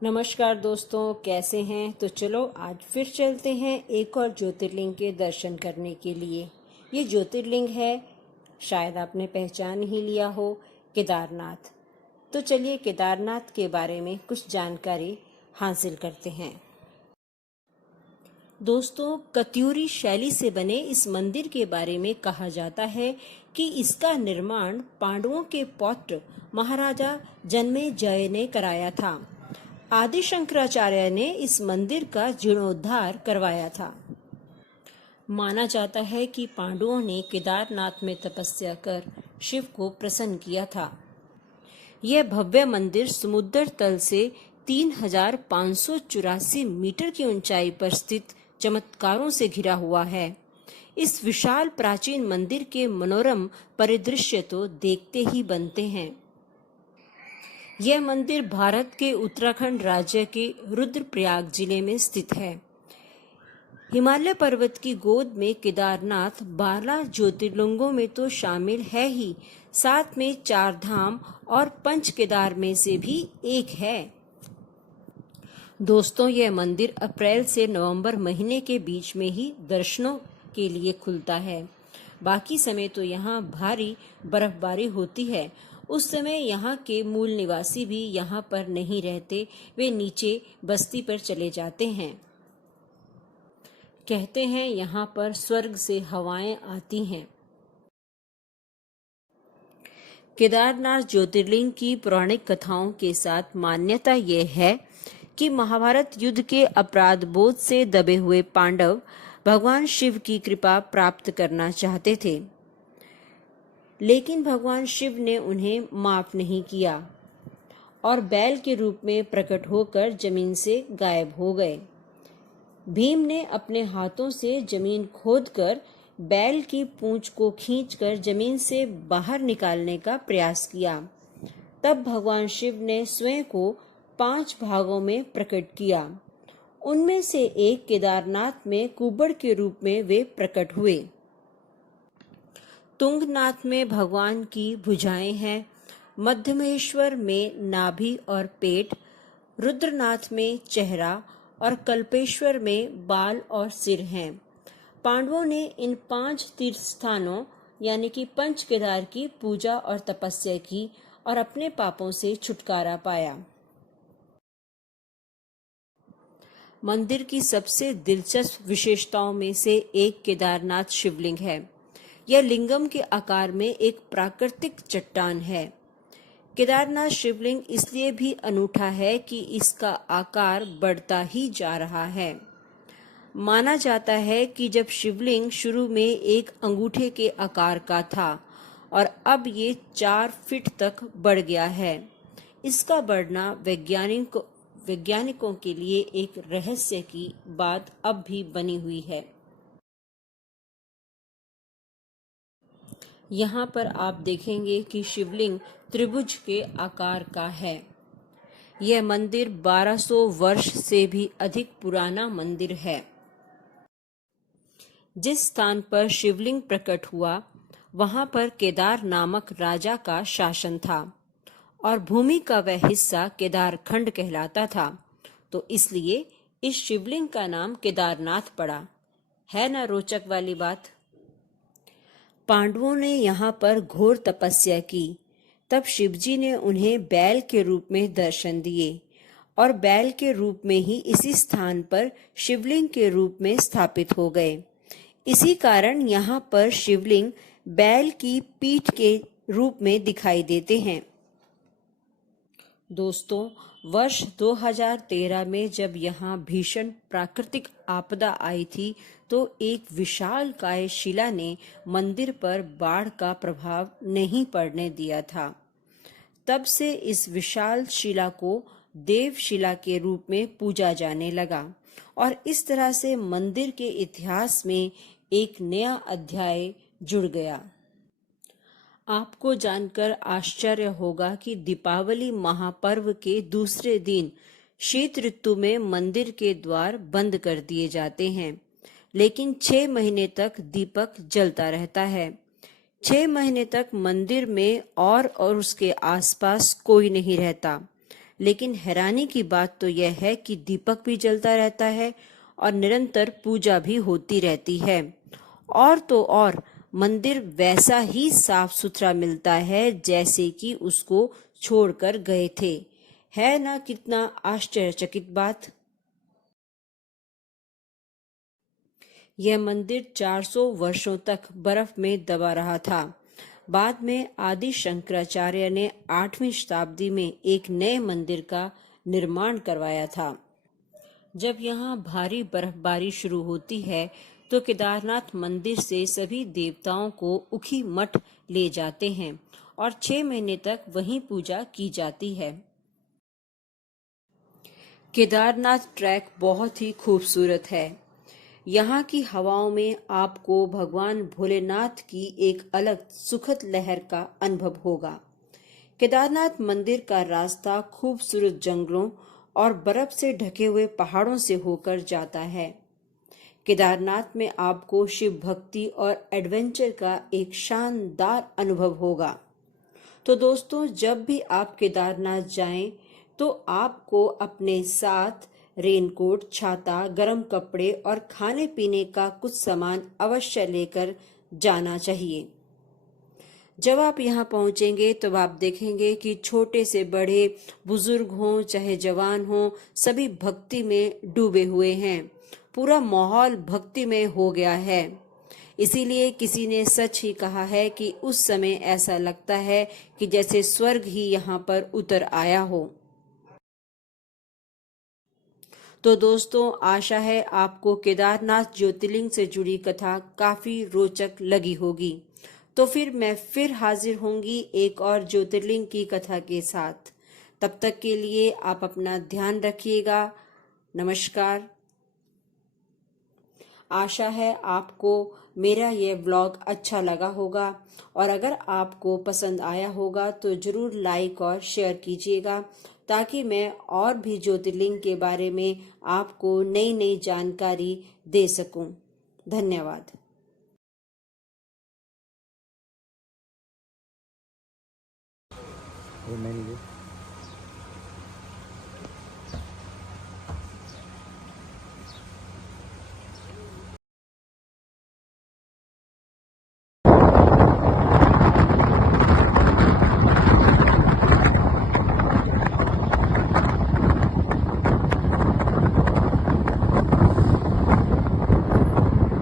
नमस्कार दोस्तों, कैसे हैं? तो चलो आज फिर चलते हैं एक और ज्योतिर्लिंग के दर्शन करने के लिए। ये ज्योतिर्लिंग है, शायद आपने पहचान ही लिया हो, केदारनाथ। तो चलिए केदारनाथ के बारे में कुछ जानकारी हासिल करते हैं। दोस्तों, कत्यूरी शैली से बने इस मंदिर के बारे में कहा जाता है कि इसका निर्माण पांडवों के पौत्र महाराजा जन्मेजय ने कराया था। आदि शंकराचार्य ने इस मंदिर का जीर्णोद्धार करवाया था। माना जाता है कि पांडवों ने केदारनाथ में तपस्या कर शिव को प्रसन्न किया था। यह भव्य मंदिर समुद्र तल से 3584 मीटर की ऊंचाई पर स्थित चमत्कारों से घिरा हुआ है। इस विशाल प्राचीन मंदिर के मनोरम परिदृश्य तो देखते ही बनते हैं। यह मंदिर भारत के उत्तराखंड राज्य के रुद्रप्रयाग जिले में स्थित है। हिमालय पर्वत की गोद में केदारनाथ 12 ज्योतिर्लिंगों में तो शामिल है ही, साथ में 4 धाम और पंच केदार में से भी एक है। दोस्तों, यह मंदिर अप्रैल से नवंबर महीने के बीच में ही दर्शनों के लिए खुलता है। बाकी समय तो यहाँ भारी बर्फबारी होती है। उस समय यहाँ के मूल निवासी भी यहाँ पर नहीं रहते, वे नीचे बस्ती पर चले जाते हैं। कहते हैं यहाँ पर स्वर्ग से हवाएं आती हैं। केदारनाथ ज्योतिर्लिंग की पौराणिक कथाओं के साथ मान्यता यह है कि महाभारत युद्ध के अपराध बोध से दबे हुए पांडव भगवान शिव की कृपा प्राप्त करना चाहते थे, लेकिन भगवान शिव ने उन्हें माफ नहीं किया और बैल के रूप में प्रकट होकर जमीन से गायब हो गए। भीम ने अपने हाथों से जमीन खोदकर बैल की पूंछ को खींचकर जमीन से बाहर निकालने का प्रयास किया। तब भगवान शिव ने स्वयं को 5 भागों में प्रकट किया। उनमें से एक केदारनाथ में कुबड़ के रूप में वे प्रकट हुए। तुंगनाथ में भगवान की भुजाएं हैं, मध्यमेश्वर में नाभि और पेट, रुद्रनाथ में चेहरा और कल्पेश्वर में बाल और सिर हैं। पांडवों ने इन 5 तीर्थ स्थानों यानी कि पंच केदार की पूजा और तपस्या की और अपने पापों से छुटकारा पाया। मंदिर की सबसे दिलचस्प विशेषताओं में से एक केदारनाथ शिवलिंग है। यह लिंगम के आकार में एक प्राकृतिक चट्टान है। केदारनाथ शिवलिंग इसलिए भी अनूठा है कि इसका आकार बढ़ता ही जा रहा है। माना जाता है कि जब शिवलिंग शुरू में एक अंगूठे के आकार का था और अब ये 4 फीट तक बढ़ गया है। इसका बढ़ना वैज्ञानिकों के लिए एक रहस्य की बात अब भी बनी हुई है। यहाँ पर आप देखेंगे कि शिवलिंग त्रिभुज के आकार का है। यह मंदिर 1200 वर्ष से भी अधिक पुराना मंदिर है। जिस स्थान पर शिवलिंग प्रकट हुआ, वहां पर केदार नामक राजा का शासन था और भूमि का वह हिस्सा केदारखंड कहलाता था, तो इसलिए इस शिवलिंग का नाम केदारनाथ पड़ा। है ना रोचक वाली बात। पांडवों ने यहाँ पर घोर तपस्या की। तब शिवजी ने उन्हें बैल के रूप में दर्शन दिए और बैल के रूप में ही इसी स्थान पर शिवलिंग के रूप में स्थापित हो गए। इसी कारण यहाँ पर शिवलिंग बैल की पीठ के रूप में दिखाई देते हैं। दोस्तों, वर्ष 2013 में जब यहाँ भीषण प्राकृतिक आपदा आई थी, तो एक विशालकाय शिला ने मंदिर पर बाढ़ का प्रभाव नहीं पड़ने दिया था। तब से इस विशाल शिला को देवशिला के रूप में पूजा जाने लगा और इस तरह से मंदिर के इतिहास में एक नया अध्याय जुड़ गया। आपको जानकर आश्चर्य होगा कि दीपावली महापर्व के दूसरे दिन शीत ऋतु में मंदिर के द्वार बंद कर दिए जाते हैं, लेकिन 6 महीने तक दीपक जलता रहता है। 6 महीने तक मंदिर में और उसके आसपास कोई नहीं रहता। लेकिन हैरानी की बात तो यह है कि दीपक भी जलता रहता है और निरंतर पूजा भी होती रहती है। और तो और मंदिर वैसा ही साफ सुथरा मिलता है जैसे कि उसको छोड़कर गए थे। है ना कितना आश्चर्यचकित बात। यह मंदिर 400 वर्षों तक बर्फ में दबा रहा था। बाद में आदि शंकराचार्य ने 8वीं शताब्दी में एक नए मंदिर का निर्माण करवाया था। जब यहाँ भारी बर्फबारी शुरू होती है तो केदारनाथ मंदिर से सभी देवताओं को उखी मठ ले जाते हैं और 6 महीने तक वहीं पूजा की जाती है। केदारनाथ ट्रैक बहुत ही खूबसूरत है। यहाँ की हवाओं में आपको भगवान भोलेनाथ की एक अलग सुखद लहर का अनुभव होगा। केदारनाथ मंदिर का रास्ता खूबसूरत जंगलों और बर्फ से ढके हुए पहाड़ों से होकर जाता है। केदारनाथ में आपको शिव भक्ति और एडवेंचर का एक शानदार अनुभव होगा। तो दोस्तों, जब भी आप केदारनाथ जाएं तो आपको अपने साथ रेनकोट, छाता, गर्म कपड़े और खाने पीने का कुछ सामान अवश्य लेकर जाना चाहिए। जब आप यहाँ पहुंचेंगे तो आप देखेंगे कि छोटे से बड़े, बुजुर्ग हों चाहे जवान हों, सभी भक्ति में डूबे हुए हैं। पूरा माहौल भक्तिमय हो गया है। इसीलिए किसी ने सच ही कहा है कि उस समय ऐसा लगता है कि जैसे स्वर्ग ही यहाँ पर उतर आया हो। तो दोस्तों, आशा है आपको केदारनाथ ज्योतिर्लिंग से जुड़ी कथा काफी रोचक लगी होगी। तो फिर मैं हाजिर होंगी एक और ज्योतिर्लिंग की कथा के साथ। तब तक के लिए आप अपना ध्यान रखिएगा। नमस्कार। आशा है आपको मेरा ये व्लॉग अच्छा लगा होगा और अगर आपको पसंद आया होगा तो जरूर लाइक और शेयर कीजिएगा ताकि मैं और भी ज्योतिर्लिंग के बारे में आपको नई नई जानकारी दे सकूं। धन्यवाद। वो नहीं